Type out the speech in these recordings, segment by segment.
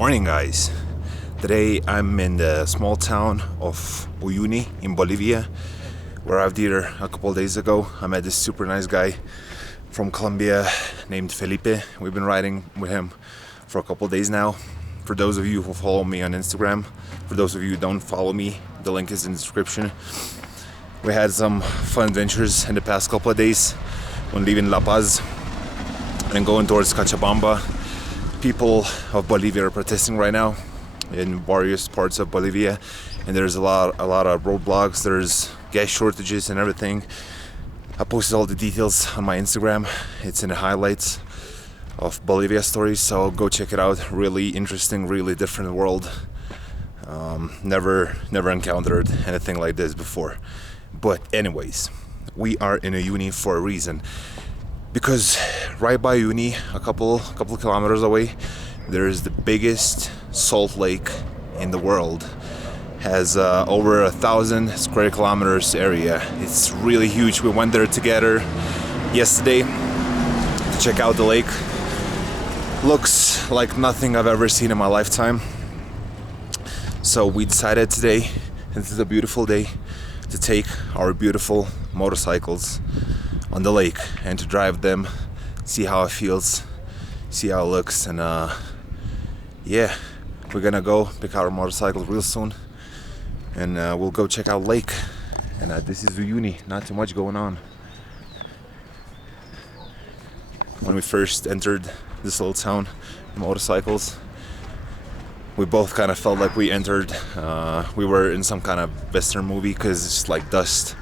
Morning, guys. Today I'm in the small town of Uyuni in Bolivia. We arrived here a couple of days ago. I met this super nice guy from Colombia named Felipe. We've been riding with him for a couple of days now. For those of you who follow me on Instagram, for those of you who don't follow me, the link is in the description. We had some fun adventures in the past couple of days when leaving La Paz and going towards Cochabamba. People of Bolivia are protesting right now in various parts of Bolivia, and there's a lot of roadblocks. There's gas shortages and everything. I posted all the details on my Instagram. It's in the highlights of Bolivia stories, so go check it out. Really interesting, really different world. Never encountered anything like this before. But anyways, we are in Uyuni for a reason. Because right by Uyuni, a couple kilometers away, there is the biggest salt lake in the world. Has over 1,000 square kilometers area. It's really huge. We went there together yesterday to check out the lake. Looks like nothing I've ever seen in my lifetime. So we decided today, and this is a beautiful day, to take our beautiful motorcycles on the lake and to drive them, see how it feels, see how it looks, and yeah, we're gonna go pick our motorcycle real soon, and we'll go check out lake. And this is Uyuni, not too much going on. When we first entered this little town, motorcycles, we both kind of felt like we we were in some kind of Western movie, because it's like dust,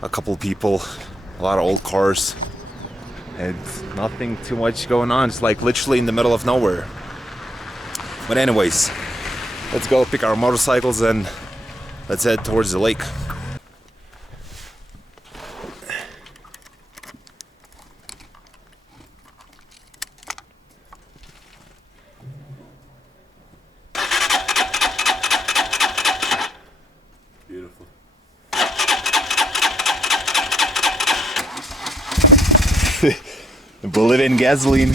a couple people, a lot of old cars, and nothing too much going on. It's like literally in the middle of nowhere. But anyways, let's go pick our motorcycles and let's head towards the lake. Beautiful. Bolivian gasoline.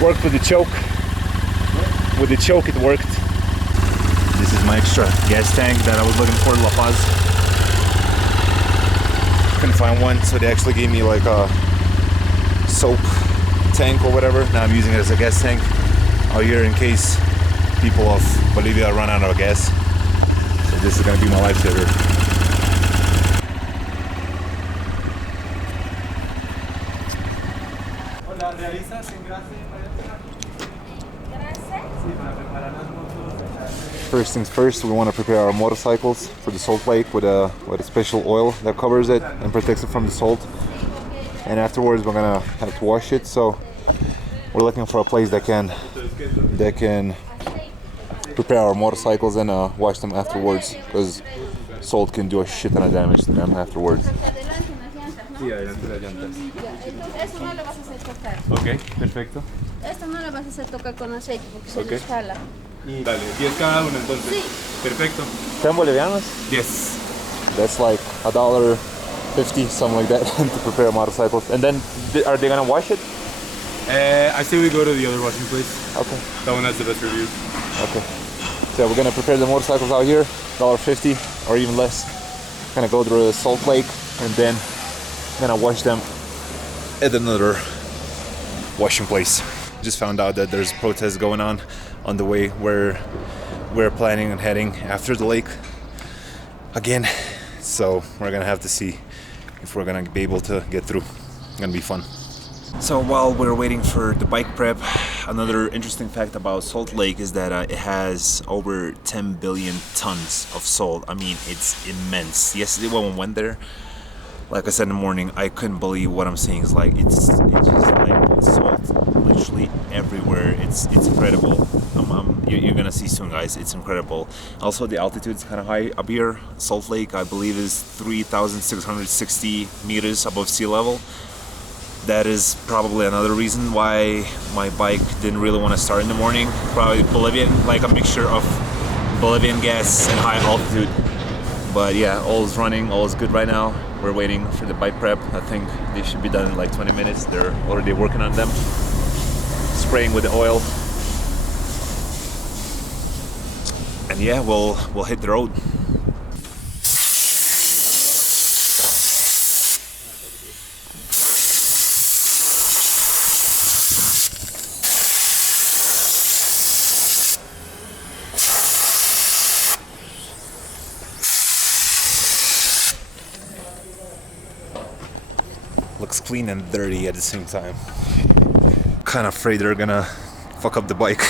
Worked with the choke. With the choke it worked. This is my extra gas tank that I was looking for in La Paz. Couldn't find one, so they actually gave me like a soap tank or whatever. Now I'm using it as a gas tank out here in case people of Bolivia run out of gas. So this is gonna be my lifesaver. First things first, we want to prepare our motorcycles for the salt lake with a special oil that covers it and protects it from the salt. And afterwards we're gonna have to wash it, so we're looking for a place that can prepare our motorcycles and wash them afterwards, because salt can do a shit ton of damage to them afterwards. Ok, perfecto. Esto no lo vas a hacer tocar con aceite porque se les jala. Y dale, 10 cada uno entonces. Sí. Perfecto. 10 bolivianos? Yes. That's like $1.50, something like that, to prepare motorcycles. And then, are they gonna wash it? I say we go to the other washing place. Okay. That one has the best reviews. Okay. So we're gonna prepare the motorcycles out here, $1.50 or even less. Gonna go through the salt lake and then gonna wash them at another washing place. Just found out that there's protests going on the way where we're planning on heading after the lake again. So we're gonna have to see if we're gonna be able to get through. It's gonna be fun. So while we're waiting for the bike prep, another interesting fact about Salt Lake is that it has over 10 billion tons of salt. I mean, it's immense. Yesterday when we went there, like I said in the morning, I couldn't believe what I'm seeing. It's like it's just like salt literally everywhere. It's incredible. You're gonna see soon, guys. It's incredible. Also, the altitude is kind of high up here. Salt Lake, I believe, is 3,660 meters above sea level. That is probably another reason why my bike didn't really want to start in the morning. Probably Bolivian, like a mixture of Bolivian gas and high altitude. But yeah, all is running, all is good right now. We're waiting for the bike prep. I think they should be done in like 20 minutes. They're already working on them. Spraying with the oil. And yeah, we'll hit the road. Looks clean and dirty at the same time. Kind of afraid they're gonna fuck up the bike.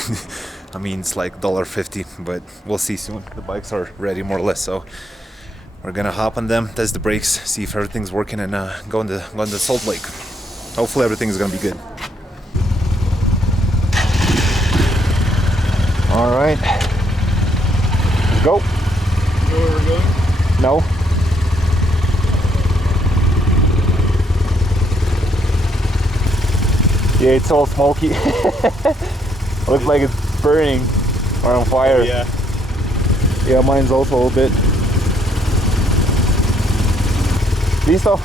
I mean, it's like $1.50, but we'll see soon. The bikes are ready more or less, so we're gonna hop on them, test the brakes, see if everything's working, and go on the Salt Lake. Hopefully everything's gonna be good. All right, let's go. You know where we're going? No. Yeah, it's all smoky. Looks like it's burning or on fire. Yeah. Yeah, mine's also a little bit. Listo?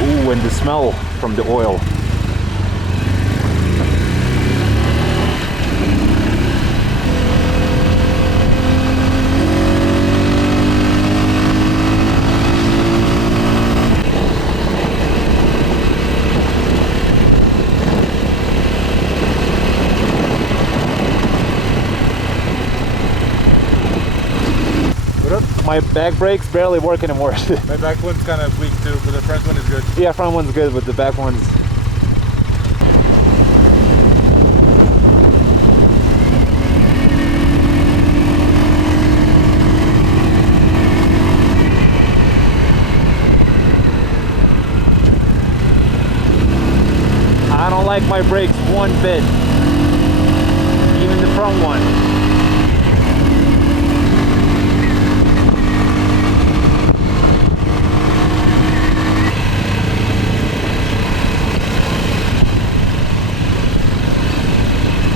Ooh, and the smell from the oil. My back brake's barely work anymore. My back one's kind of weak too, but the front one is good. Yeah, front one's good, but the back one's... I don't like my brakes one bit. Even the front one.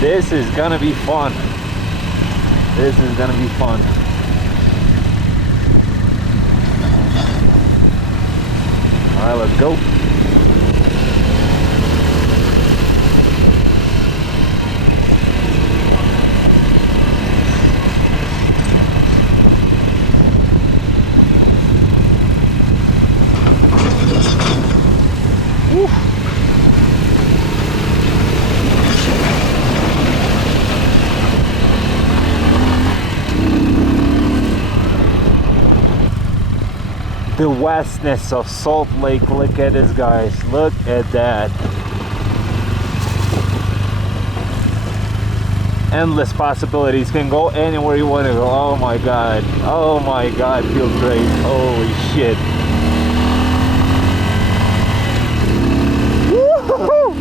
This is gonna be fun. This is gonna be fun. All right, let's go. Woo. The vastness of Salt Lake, look at this, guys, look at that. Endless possibilities, can go anywhere you want to go. Oh my god, feels great. Holy shit. Woo-hoo-hoo.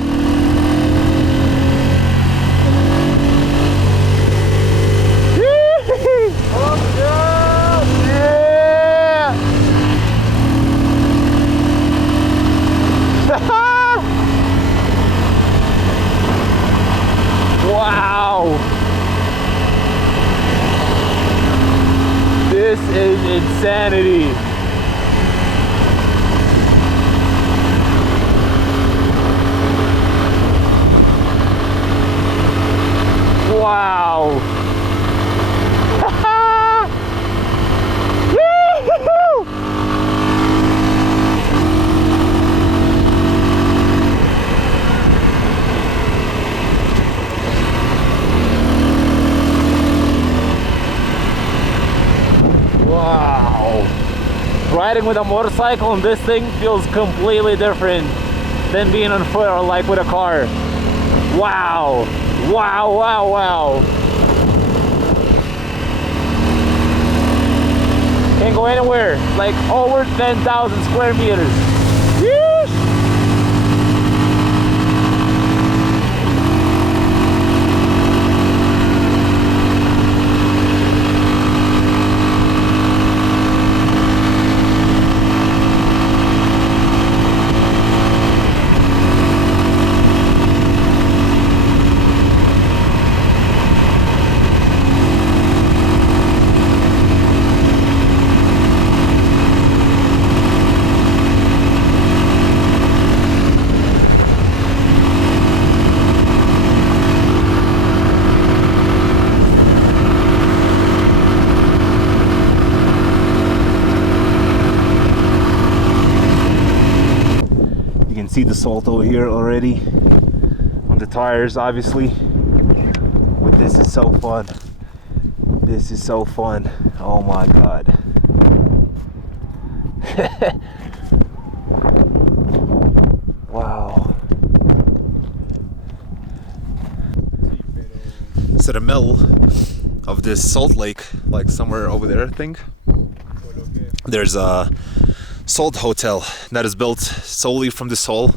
Wow! This is insanity. Wow! Wow! Riding with a motorcycle and this thing feels completely different than being on foot or like with a car. Wow! Wow, wow, wow! Can't go anywhere, like over 10,000 square meters. Yeesh. salt over here already on the tires, obviously. But this is so fun. This is so fun. Oh my god. Wow. So the middle of this salt lake, like somewhere over there, I think, there's a salt hotel that is built solely from the salt.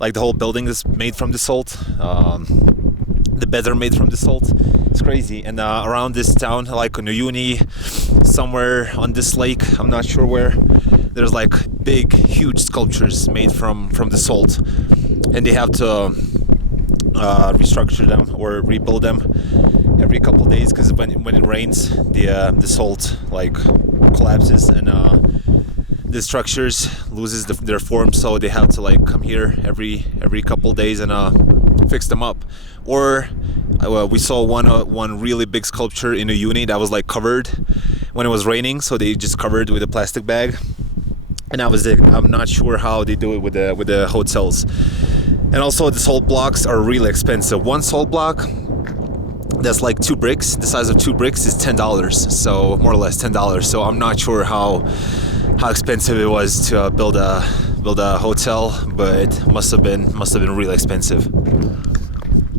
Like the whole building is made from the salt. The beds are made from the salt. It's crazy. And around this town, like on Uyuni, somewhere on this lake, I'm not sure where, there's like big, huge sculptures made from the salt, and they have to restructure them or rebuild them every couple of days, because when it rains, the salt like collapses and the structures loses their form, so they have to like come here every couple of days and fix them up. Or we saw one really big sculpture in Uyuni that was like covered when it was raining, so they just covered with a plastic bag, and that was it. I'm not sure how they do it with the hotels. And also the salt blocks are really expensive. One salt block that's like 2 bricks, the size of 2 bricks, is $10, so more or less $10. So I'm not sure how expensive it was to build a hotel, but it must have been really expensive.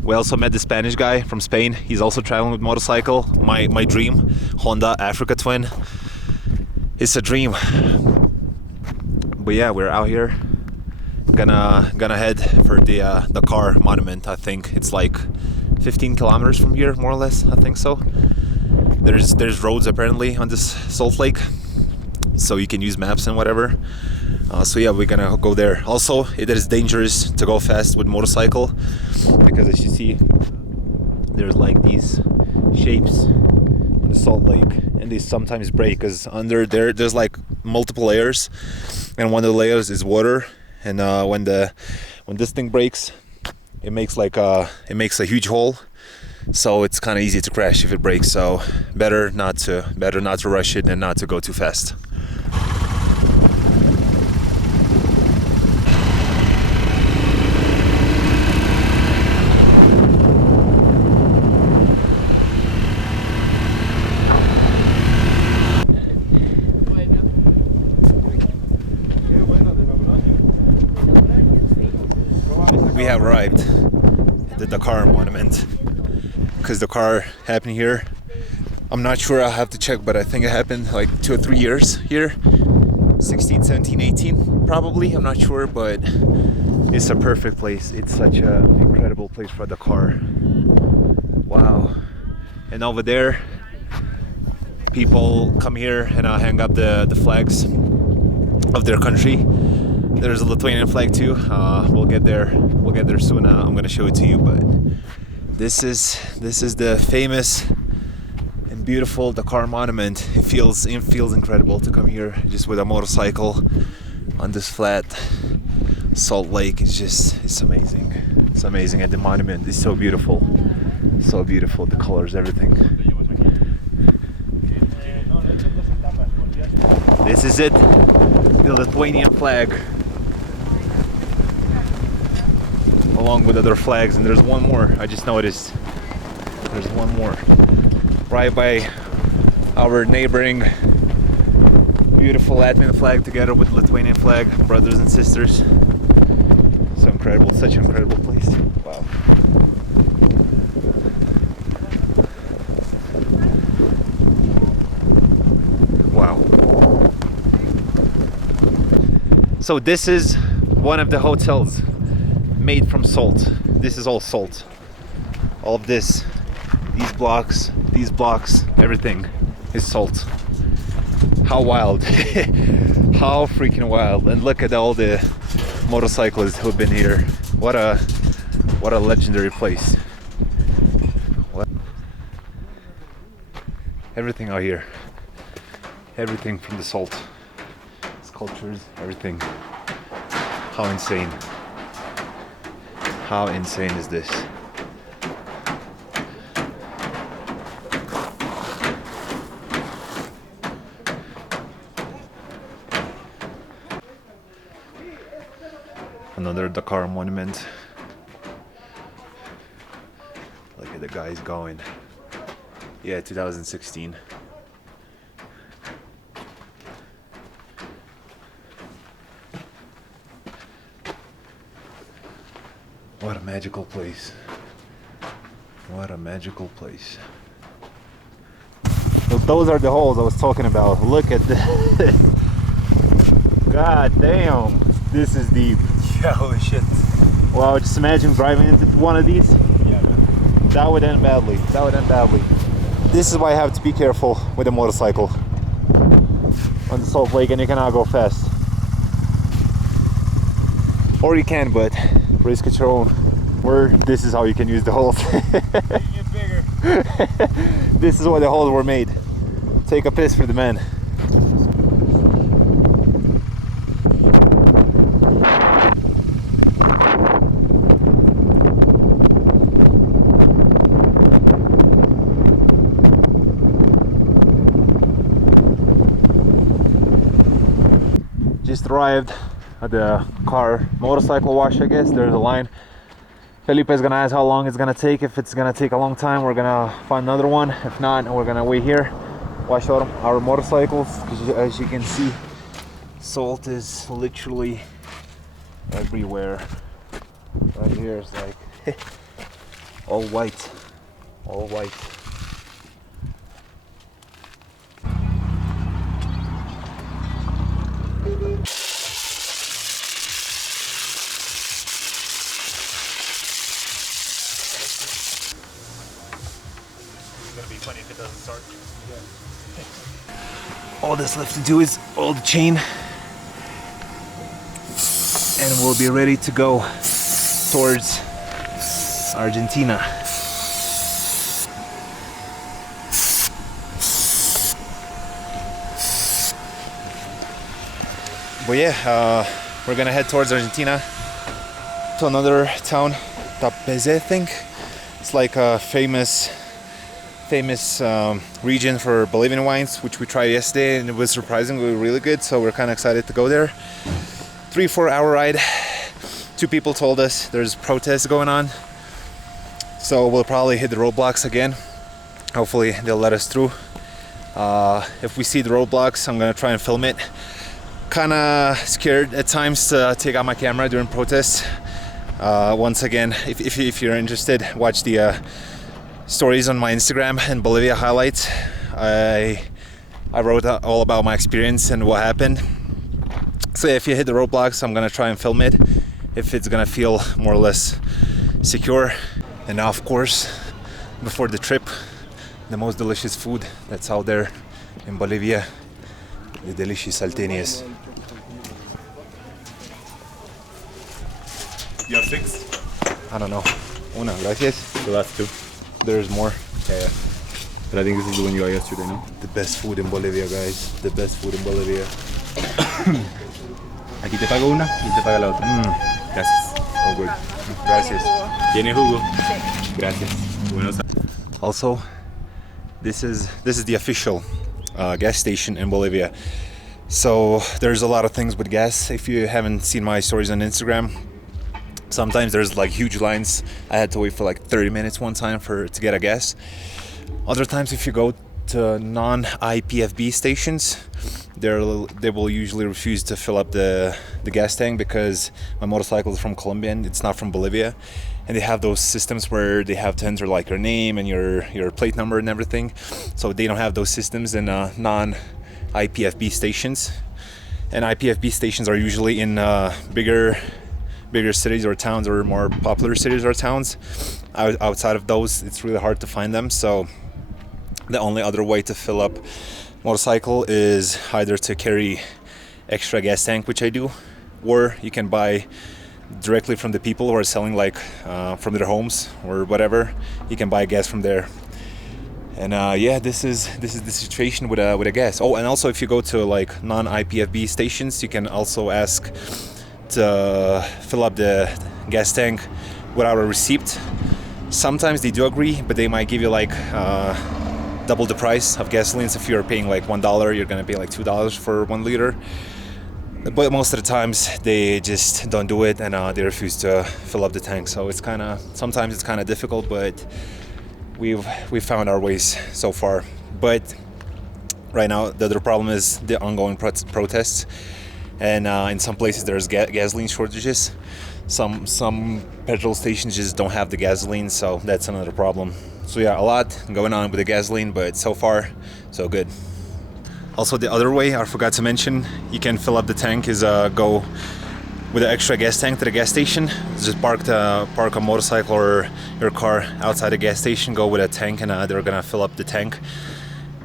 We also met the Spanish guy from Spain. He's also traveling with motorcycle. My dream, Honda Africa Twin. It's a dream. But yeah, we're out here. Gonna head for the Dakar Monument. I think it's like 15 kilometers from here, more or less. I think so. There's roads apparently on this salt lake, so you can use maps and whatever. So yeah, we're gonna go there. Also, it is dangerous to go fast with motorcycle, because as you see, there's like these shapes in the salt lake, and they sometimes break because under there's like multiple layers, and one of the layers is water. And when this thing breaks, it makes a huge hole, so it's kind of easy to crash if it breaks. So better not to rush it and not to go too fast. We have arrived at the Dakar Monument, because the car happened here. I'm not sure, I'll have to check, but I think it happened like 2 or 3 years here. 16, 17, 18 probably, I'm not sure, but it's a perfect place. It's such an incredible place for the car. Wow. And over there, people come here and hang up the flags of their country. There's a Lithuanian flag too. We'll get there soon. I'm gonna show it to you, but this is the famous and beautiful Dakar Monument. It feels incredible to come here just with a motorcycle on this flat salt lake. It's amazing. It's amazing, and the monument is so beautiful, the colors, everything. This is it, the Lithuanian flag, along with other flags, and there's one more. I just noticed there's one more right by our neighboring beautiful Latvian flag, together with the Lithuanian flag, brothers and sisters. So incredible, such an incredible place. Wow. Wow. So this is one of the hotels made from salt. This is all salt. All of this, these blocks, everything is salt. How wild. How freaking wild. And look at all the motorcyclists who've been here. What a legendary place. What? Everything out here. Everything from the salt. Sculptures, everything. How insane. How insane is this? Dakar Monument. Look at the guys going. Yeah, 2016. What a magical place. What a magical place. So those are the holes I was talking about. Look at this. God damn. This is deep. Yeah, holy shit. Wow, just imagine driving into one of these. Yeah, man. That would end badly. That would end badly. This is why I have to be careful with a motorcycle on the salt lake, and you cannot go fast. Or you can, but risk at your own. Or this is how you can use the holes. Get bigger. This is why the holes were made. Take a piss for the men. Just arrived at the motorcycle wash, I guess. There's a line. Felipe is gonna ask how long it's gonna take. If it's gonna take a long time, we're gonna find another one. If not, we're gonna wait here, wash our motorcycles. Because as you can see, salt is literally everywhere. Right here is like all white, all white. Funny if it doesn't start. Yeah. All that's left to do is oil the chain, and we'll be ready to go towards Argentina. But yeah, we're gonna head towards Argentina to another town, Tapeze, I think. It's like a famous region for Bolivian wines, which we tried yesterday, and it was surprisingly really good, so we're kind of excited to go there. 3-4 hour ride. 2 people told us there's protests going on, so we'll probably hit the roadblocks again. Hopefully they'll let us through. If we see the roadblocks, I'm gonna try and film it. Kind of scared at times to take out my camera during protests. Once again, if you're interested, watch the stories on my Instagram and Bolivia highlights. I wrote all about my experience and what happened. So if you hit the roadblocks, I'm gonna try and film it if it's gonna feel more or less secure. And now, of course, before the trip, the most delicious food that's out there in Bolivia, the delicious salteñas. You have 6? I don't know. Una, gracias. So that's 2. There's more. Yeah. But I think this is the one you got yesterday, no? The best food in Bolivia, guys. The best food in Bolivia. Aquí te pago una y te paga la otra. Gracias. Oh, good. Gracias. ¿Tiene jugo? Gracias. Buenos. Also, this is the official gas station in Bolivia. So there's a lot of things with gas. If you haven't seen my stories on Instagram, sometimes there's like huge lines. I had to wait for like 30 minutes one time to get a gas. Other times, if you go to non-IPFB stations, they will usually refuse to fill up the gas tank because my motorcycle is from Colombia and it's not from Bolivia. And they have those systems where they have to enter like your name and your plate number and everything. So they don't have those systems in non-IPFB stations. And IPFB stations are usually in bigger cities or towns, or more popular cities or towns. Outside of those, it's really hard to find them. So the only other way to fill up motorcycle is either to carry extra gas tank, which I do, or you can buy directly from the people who are selling, like from their homes or whatever. You can buy gas from there. And yeah, this is the situation with a gas. Oh, and also if you go to like non-IPFB stations, you can also ask to fill up the gas tank without a receipt. Sometimes they do agree, but they might give you like double the price of gasoline. So if you're paying like $1, you're gonna pay like $2 for 1 liter. but most of the times they just don't do it, and they refuse to fill up the tank. So it's sometimes it's kind of difficult, but we've found our ways so far. But right now the other problem is the ongoing protests, and in some places there's gasoline shortages. Some petrol stations just don't have the gasoline, so that's another problem. So yeah, a lot going on with the gasoline, but so far so good. Also, the other way I forgot to mention, you can fill up the tank is go with an extra gas tank to the gas station. Just park a motorcycle or your car outside the gas station, go with a tank, and they're gonna fill up the tank.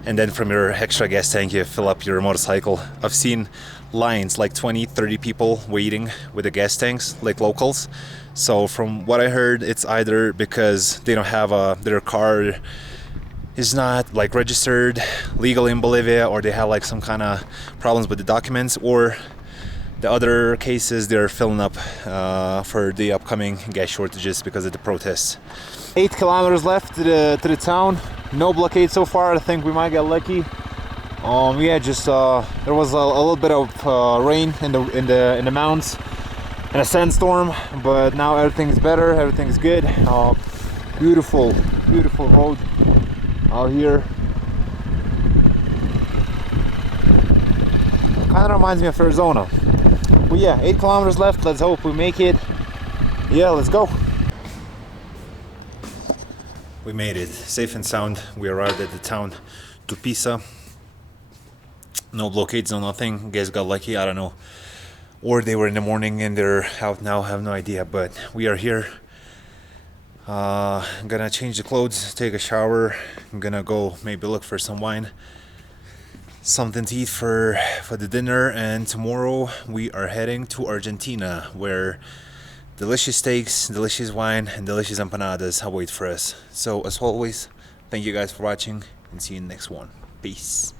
And then from your extra gas tank you fill up your motorcycle. I've seen lines like 20-30 people waiting with the gas tanks, like locals. So from what I heard, it's either because they don't have their car is not like registered legally in Bolivia, or they have like some kind of problems with the documents, or the other cases they're filling up for the upcoming gas shortages because of the protests. 8 kilometers left to the town. No blockade so far. I think we might get lucky. Yeah, just there was a little bit of rain in the mountains and a sandstorm, but now everything's better. Everything's good. Beautiful road out here. Kind of reminds me of Arizona. But yeah, 8 kilometers left. Let's hope we make it. Yeah, let's go. We made it safe and sound. We arrived at the town Tupiza. No blockades, no nothing. Guys got lucky, I don't know. Or they were in the morning and they're out now, I have no idea. But we are here. I'm gonna change the clothes, take a shower. I'm gonna go maybe look for some wine, something to eat for the dinner. And tomorrow we are heading to Argentina, where delicious steaks, delicious wine, and delicious empanadas await for us. So as always, thank you guys for watching, and see you in the next one. Peace.